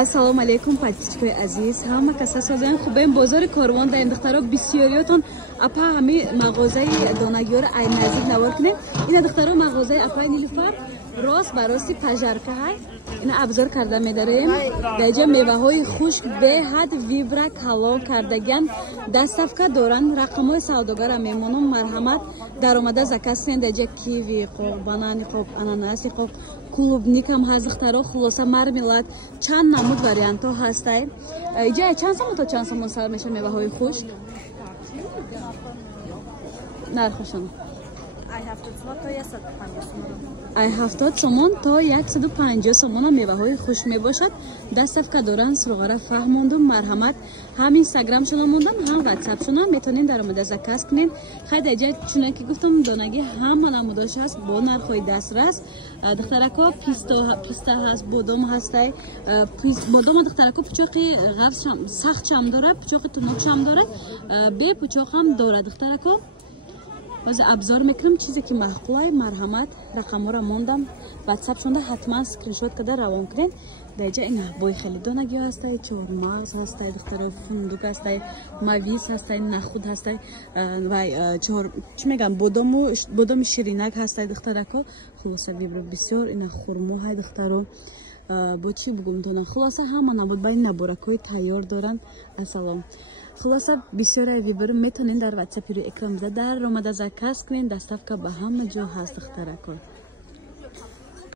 Ассалому алейкум подписчикои азиз. Ҳама каса созиан хубем. Бозори Корвон дар духтаро бисёриётон апа ҳами мағозаи донагиёро ай наздик навор кунем. Ина духтаро мағозаи апай Нилуфар рост ба рости пажарка ҳай. Ина абзор карда медарем. Даҷа меваҳои хушк беҳад вибра калон кардаган даставка доран. Рақамҳои савдогара мемонам марҳамат даромада закасен. Даҷа киви қоқ, банани қоқ, ананаси қоқ, клубникам ҳаст духтаро, хулоса мармелад, чанд намуд вариантҳо ҳастай. Иҷа чанд сомон то чанд сомон сар меша меваҳои хушк? Нархошон ай 70 сомон то 150 сомон меваҳои хушк мебошад. Даставка доран суруғара фаҳмондум марҳамат. ҳам инстаграмшона мондам, ҳам ватсапшона метавонед даромада заказ кунед. Хайда иҷа чуна ки гуфтам донагӣ ҳама намудош ҳаст бо нархҳои дастрас. Духтарако писта ҳаст, бодом ҳастай. Бодома духтарако пучоқи ғафс сахтшам дорад, пучоқи тунокшам дорад, бе пучоқам дорад духтарако. ҳозир абзор мекунам чизе ки маъқулай марҳамат. Рақамҳоро мондам, ватсап шонда ҳатман скриншот када равон кунед. Даҷа ин ҳабои хеле донагӣ ҳастай, чормағз ҳастай, духтаро фундук ҳастай, мавис ҳастай, нахуд ҳастай, вай чӣ мегӯям бодоми ширинак ҳастай духтарако. Хулоса вибро бисёр ина хурмо ҳай духтаро. Бо чӣ бугум тона хулоса ҳама набуд байни наборакҳои тайёр доранд. Ассалом. Хулоса бисёрай вибро метавонед дар ватсапи рӯи экран даромада заказ кунед. Доставка ба ҳама ҷо ҳаст духтарако.